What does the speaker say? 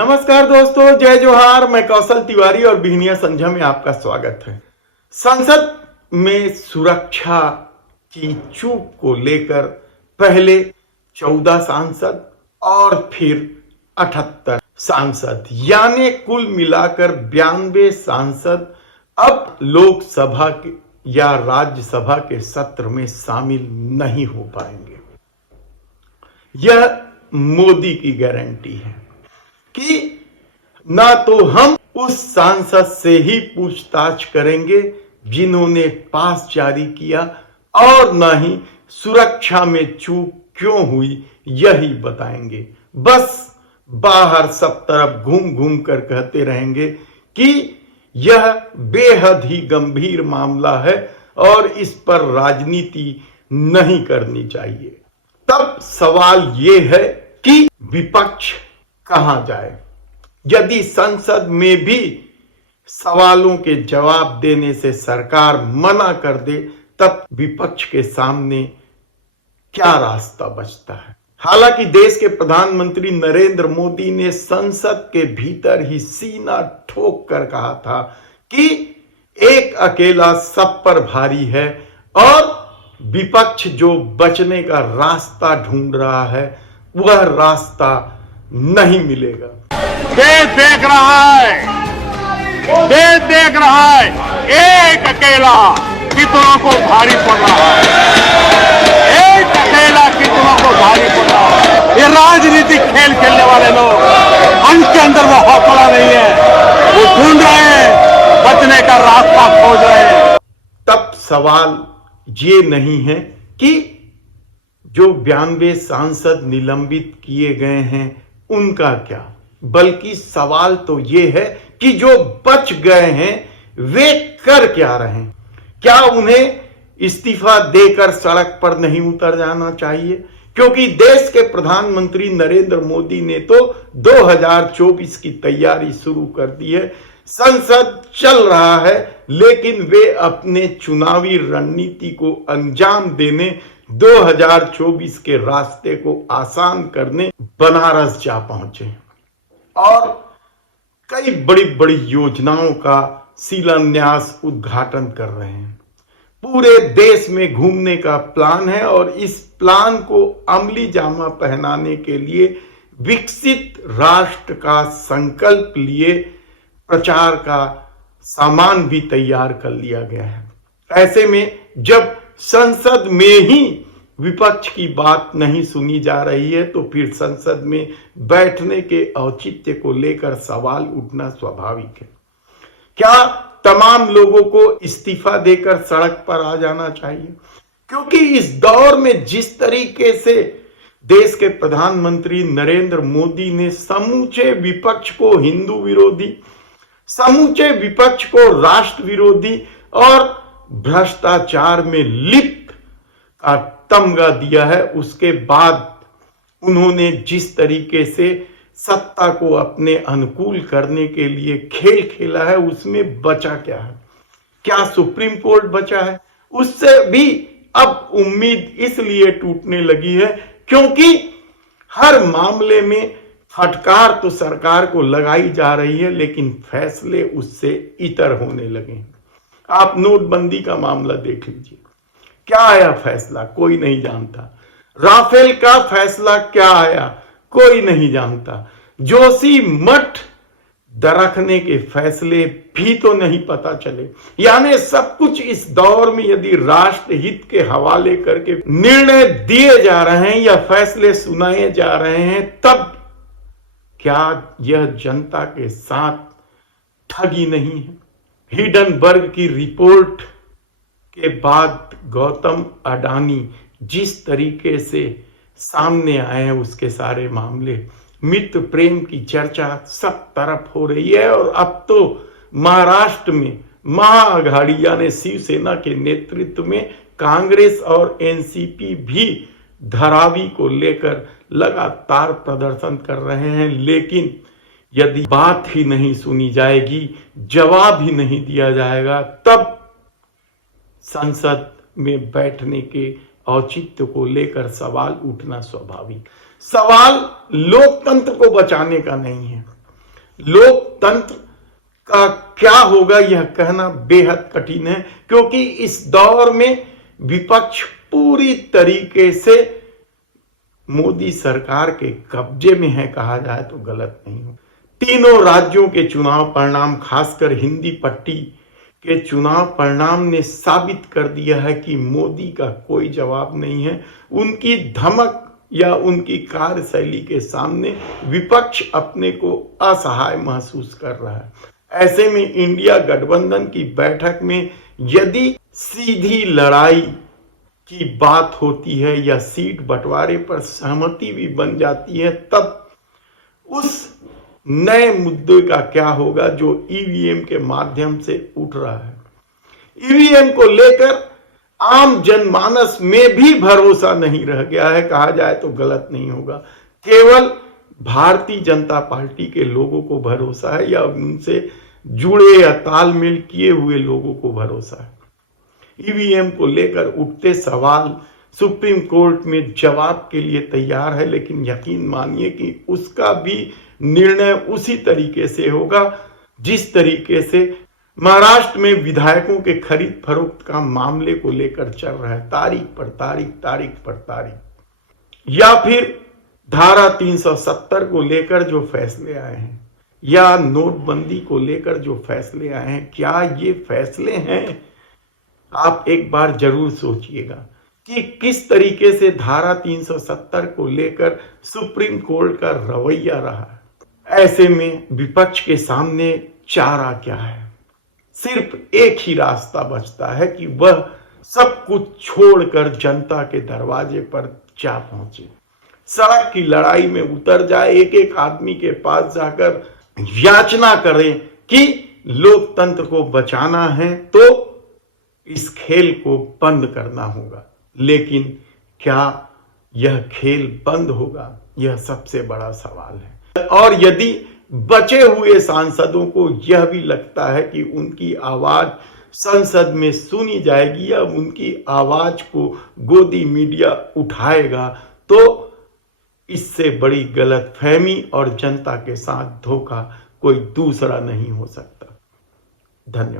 नमस्कार दोस्तों, जय जोहार। मैं कौशल तिवारी और बिहनिया संझा में आपका स्वागत है। संसद में सुरक्षा की चूक को लेकर पहले 14 सांसद और फिर 78 सांसद यानी कुल मिलाकर 92 सांसद अब लोकसभा के या राज्यसभा के सत्र में शामिल नहीं हो पाएंगे। यह मोदी की गारंटी है कि ना तो हम उस सांसद से ही पूछताछ करेंगे जिन्होंने पास जारी किया और ना ही सुरक्षा में चूक क्यों हुई यही बताएंगे। बस बाहर सब तरफ घूम घूम कर कहते रहेंगे कि यह बेहद ही गंभीर मामला है और इस पर राजनीति नहीं करनी चाहिए। तब सवाल यह है कि विपक्ष कहां जाए। यदि संसद में भी सवालों के जवाब देने से सरकार मना कर दे तब विपक्ष के सामने क्या रास्ता बचता है। हालांकि देश के प्रधानमंत्री नरेंद्र मोदी ने संसद के भीतर ही सीना ठोक कर कहा था कि एक अकेला सब पर भारी है और विपक्ष जो बचने का रास्ता ढूंढ रहा है वह रास्ता नहीं मिलेगा। देश देख रहा है, देश देख रहा है, एक अकेला कितनों को भारी पड़ रहा है, एक अकेला कितनों को भारी पड़ रहा है। ये राजनीतिक खेल खेलने वाले लोग, उनके अंदर वो हौसला नहीं है, वो ढूंढ रहे हैं, बचने का रास्ता खोज रहे हैं। तब सवाल ये नहीं है कि जो 92 सांसद निलंबित किए गए हैं उनका क्या, बल्कि सवाल तो ये है कि जो बच गए हैं वे कर क्या रहे हैं। क्या उन्हें इस्तीफा देकर सड़क पर नहीं उतर जाना चाहिए? क्योंकि देश के प्रधानमंत्री नरेंद्र मोदी ने तो 2024 की तैयारी शुरू कर दी है। संसद चल रहा है लेकिन वे अपने चुनावी रणनीति को अंजाम देने 2024 के रास्ते को आसान करने बनारस जा पहुंचे और कई बड़ी बड़ी योजनाओं का शिलान्यास उद्घाटन कर रहे हैं। पूरे देश में घूमने का प्लान है और इस प्लान को अमली जामा पहनाने के लिए विकसित राष्ट्र का संकल्प लिए प्रचार का सामान भी तैयार कर लिया गया है। ऐसे में जब संसद में ही विपक्ष की बात नहीं सुनी जा रही है तो फिर संसद में बैठने के औचित्य को लेकर सवाल उठना स्वाभाविक है। क्या तमाम लोगों को इस्तीफा देकर सड़क पर आ जाना चाहिए? क्योंकि इस दौर में जिस तरीके से देश के प्रधानमंत्री नरेंद्र मोदी ने समूचे विपक्ष को हिंदू विरोधी, समूचे विपक्ष को राष्ट्र विरोधी और भ्रष्टाचार में लिप्त का तमगा दिया है, उसके बाद उन्होंने जिस तरीके से सत्ता को अपने अनुकूल करने के लिए खेल खेला है उसमें बचा क्या है? क्या सुप्रीम कोर्ट बचा है? उससे भी अब उम्मीद इसलिए टूटने लगी है क्योंकि हर मामले में फटकार तो सरकार को लगाई जा रही है लेकिन फैसले उससे इतर होने लगे। आप नोटबंदी का मामला देख लीजिए, क्या आया फैसला कोई नहीं जानता। राफेल का फैसला क्या आया कोई नहीं जानता। जोशी मठ दरखने के फैसले भी तो नहीं पता चले। यानी सब कुछ इस दौर में यदि राष्ट्र हित के हवाले करके निर्णय दिए जा रहे हैं या फैसले सुनाए जा रहे हैं तब क्या यह जनता के साथ ठगी नहीं है? हिडनबर्ग की रिपोर्ट के बाद गौतम अडानी जिस तरीके से सामने आए हैं उसके सारे मामले, मित्र प्रेम की चर्चा सब तरफ हो रही है और अब तो महाराष्ट्र में महाआघाड़ी यानी शिवसेना के नेतृत्व में कांग्रेस और एनसीपी भी धारावी को लेकर लगातार प्रदर्शन कर रहे हैं। लेकिन यदि बात ही नहीं सुनी जाएगी, जवाब ही नहीं दिया जाएगा तब संसद में बैठने के औचित्य को लेकर सवाल उठना स्वाभाविक। सवाल लोकतंत्र को बचाने का नहीं है, लोकतंत्र का क्या होगा यह कहना बेहद कठिन है, क्योंकि इस दौर में विपक्ष पूरी तरीके से मोदी सरकार के कब्जे में है, कहा जाए तो गलत नहीं हो। तीनों राज्यों के चुनाव परिणाम, खासकर हिंदी पट्टी के चुनाव परिणाम ने साबित कर दिया है कि मोदी का कोई जवाब नहीं है। उनकी धमक या उनकी कार्यशैली के सामने विपक्ष अपने को असहाय महसूस कर रहा है। ऐसे में इंडिया गठबंधन की बैठक में यदि सीधी लड़ाई की बात होती है या सीट बंटवारे पर सहमति भी बन जाती है, तब उस नए मुद्दे का क्या होगा जो ईवीएम के माध्यम से उठ रहा है। ईवीएम को लेकर आम जनमानस में भी भरोसा नहीं रह गया है, कहा जाए तो गलत नहीं होगा। केवल भारतीय जनता पार्टी के लोगों को भरोसा है या उनसे जुड़े या तालमेल किए हुए लोगों को भरोसा है। ईवीएम को लेकर उठते सवाल सुप्रीम कोर्ट में जवाब के लिए तैयार है, लेकिन यकीन मानिए कि उसका भी निर्णय उसी तरीके से होगा जिस तरीके से महाराष्ट्र में विधायकों के खरीद फरोख्त का मामले को लेकर चल रहा है, तारीख पर तारीख, तारीख पर तारीख। या फिर धारा 370 को लेकर जो फैसले आए हैं या नोटबंदी को लेकर जो फैसले आए हैं, क्या ये फैसले हैं? आप एक बार जरूर सोचिएगा कि किस तरीके से धारा 370 को लेकर सुप्रीम कोर्ट का रवैया रहा। ऐसे में विपक्ष के सामने चारा क्या है? सिर्फ एक ही रास्ता बचता है कि वह सब कुछ छोड़कर जनता के दरवाजे पर जा पहुंचे, सड़क की लड़ाई में उतर जाए, एक एक आदमी के पास जाकर याचना करें कि लोकतंत्र को बचाना है तो इस खेल को बंद करना होगा। लेकिन क्या यह खेल बंद होगा? यह सबसे बड़ा सवाल है। और यदि बचे हुए सांसदों को यह भी लगता है कि उनकी आवाज संसद में सुनी जाएगी या उनकी आवाज को गोदी मीडिया उठाएगा, तो इससे बड़ी गलतफहमी और जनता के साथ धोखा कोई दूसरा नहीं हो सकता। धन्यवाद।